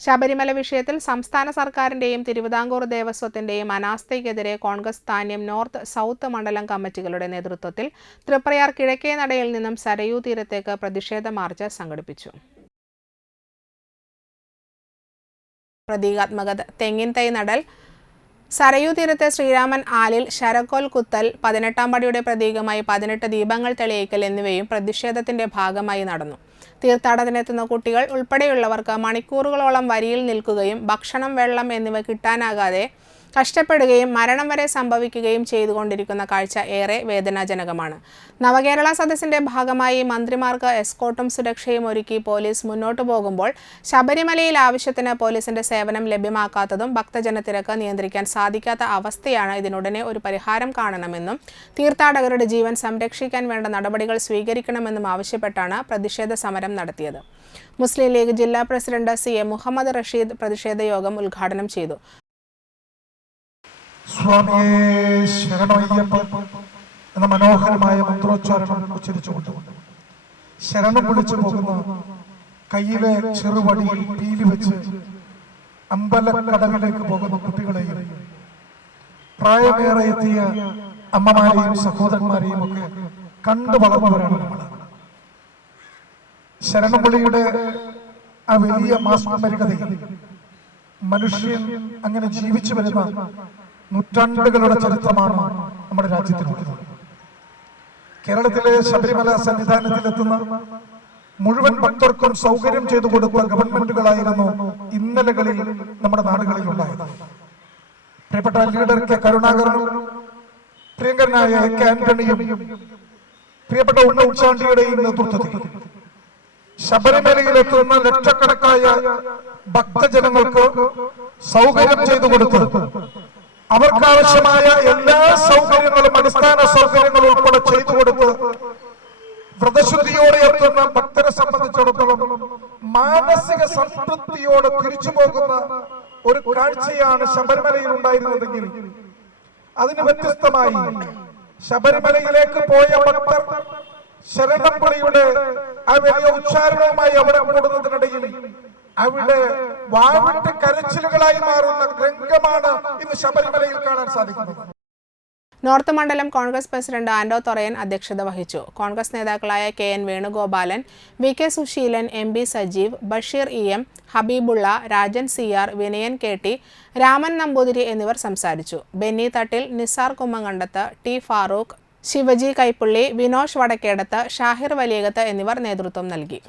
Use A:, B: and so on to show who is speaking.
A: ശബരിമല വിഷയത്തിൽ സംസ്ഥാന സർക്കാരിന്റെയും തിരുവിതാംകൂർ ദേവസ്വത്തിന്റെയും അനാസ്ഥയ്ക്കെതിരെ കോൺഗ്രസ് ധാന്യം നോർത്ത് സൗത്ത് മണ്ഡലം കമ്മിറ്റികളുടെ നേതൃത്വത്തിൽ തൃപ്രയാർ കിഴക്കേ നടയിൽ നിന്നും സരയൂ തീരത്തേക്ക് പ്രതിഷേധ മാർച്ച് സംഘടിപ്പിച്ചു. പ്രതീകാത്മകത. തെങ്ങിൻ തൈ നടൽ. സരയൂ തീരത്തെ ശ്രീരാമൻ ആലിൽ ശരക്കോൽ കുത്തൽ പതിനെട്ടാം പടിയുടെ പ്രതീകമായി പതിനെട്ട് ദീപങ്ങൾ തെളിയിക്കൽ എന്നിവയും പ്രതിഷേധത്തിന്റെ ഭാഗമായി നടന്നു. തീർത്ഥാടനത്തിനെത്തുന്ന കുട്ടികൾ ഉൾപ്പെടെയുള്ളവർക്ക് മണിക്കൂറുകളോളം വരിയിൽ നിൽക്കുകയും ഭക്ഷണം വെള്ളം എന്നിവ കിട്ടാനാകാതെ കഷ്ടപ്പെടുകയും മരണം വരെ സംഭവിക്കുകയും ചെയ്തുകൊണ്ടിരിക്കുന്ന കാഴ്ച ഏറെ വേദനാജനകമാണ്. നവകേരള സദസ്സിന്റെ ഭാഗമായി മന്ത്രിമാർക്ക് എസ്കോട്ടും സുരക്ഷയും ഒരുക്കി പോലീസ് മുന്നോട്ടു പോകുമ്പോൾ ശബരിമലയിൽ ആവശ്യത്തിന് പോലീസിന്റെ സേവനം ലഭ്യമാക്കാത്തതും ഭക്തജനത്തിരക്ക് നിയന്ത്രിക്കാൻ സാധിക്കാത്ത അവസ്ഥയാണ് ഇതിനുടനെ ഒരു പരിഹാരം കാണണമെന്നും തീർത്ഥാടകരുടെ ജീവൻ സംരക്ഷിക്കാൻ വേണ്ട നടപടികൾ സ്വീകരിക്കണമെന്നും ആവശ്യപ്പെട്ടാണ് പ്രതിഷേധ സമരം നടത്തിയത്. മുസ്ലിം ലീഗ് ജില്ലാ president C A Muhammad Rasheed പ്രതിഷേധ യോഗം ഉദ്ഘാടനം ചെയ്തു.
B: സ്വാമിയെ ശരണയ്യപ്പ എന്ന മനോഹരമായ മന്ത്രോച്ചാരണം ഉച്ചരിച്ചുകൊണ്ട് ശരണം വിളിച്ചു പോകുന്ന കയ്യിലെ ചെറുവടിയിൽ പീലി വെച്ച് അമ്പലക്കടകളിലേക്ക് പോകുന്ന കുട്ടികളെയും പ്രായമേറെ എത്തിയ അമ്മമാരെയും സഹോദരന്മാരെയും ഒക്കെ കണ്ടു വളർന്നവരാണ് നമ്മൾ. ശരണപുളിയുടെ ആ വലിയ മാസ്മരികതയിൽ മനുഷ്യൻ അങ്ങനെ ജീവിച്ചു വരുന്ന നൂറ്റാണ്ടുകളുടെ ചരിത്രമാണ് നമ്മുടെ രാജ്യത്തിനുള്ളത് കേരളത്തിലെ ശബരിമല സന്നിധാനത്തിലെത്തുന്ന മുഴുവൻ ഭക്തർക്കും സൗകര്യം ചെയ്തു കൊടുത്ത ഗവൺമെന്റുകളായിരുന്നു ഇന്നലകളിൽ നമ്മുടെ നാടുകളിൽ ഉണ്ടായത് പ്രിയപ്പെട്ട ലീഡർ കെ കരുണാകരനും പ്രിയങ്കരനായ കെ ആന്റണിയും പ്രിയപ്പെട്ട ഉണ്ണ ഉച്ചാണ്ടിയുടെയും നേതൃത്വത്തിൽ ശബരിമലയിലെത്തുന്ന ലക്ഷക്കണക്കായ ഭക്തജനങ്ങൾക്ക് സൗകര്യം ചെയ്തു കൊടുത്ത് അവർക്ക് ആവശ്യമായ എല്ലാ സൗകര്യങ്ങളും അടിസ്ഥാന സൗകര്യങ്ങളും ഉൾപ്പെടെ ചെയ്തു കൊടുത്ത് വ്രതശുദ്ധിയോടെ എത്തുന്ന ഭക്തരെ സംബന്ധിച്ചിടത്തോളം മാനസിക സംതൃപ്തിയോടെ തിരിച്ചു പോകുന്ന ഒരു കാഴ്ചയാണ് ശബരിമലയിൽ ഉണ്ടായിരുന്നതെങ്കിൽ. അതിന് വ്യത്യസ്തമായി ശബരിമലയിലേക്ക് പോയ ഭക്തർ ശരണപ്പുളിയുടെ ആ വലിയ ഉച്ചാരണവുമായി അവിടെ കൂടുന്നതിനിടയിൽ അവിടെ വാവിട്ട് കരച്ചിലുകളായി മാറുന്ന രംഗമാണ് ഇന്ന് ശബരിമലയിൽ കാണാൻ സാധിക്കുന്നത്.
A: നോർത്ത് മണ്ഡലം കോൺഗ്രസ് പ്രസിഡന്റ് ആൻഡോ തൊറയൻ അധ്യക്ഷത വഹിച്ചു. കോൺഗ്രസ് നേതാക്കളായ K N Venugopalan V K Sushilan M B Sajeev Basheer E M Habibulla Rajan C R Vinayan K T Raman Namboothiri എന്നിവർ സംസാരിച്ചു. ബെന്നി തട്ടിൽ നിസാർ കുമ്മങ്കണ്ടത്ത് ടി ഫാറൂഖ് ശിവജി കൈപ്പുള്ളി വിനോഷ് വടക്കേടത്ത് ഷാഹിർ വലിയകത്ത് എന്നിവർ നേതൃത്വം നൽകി.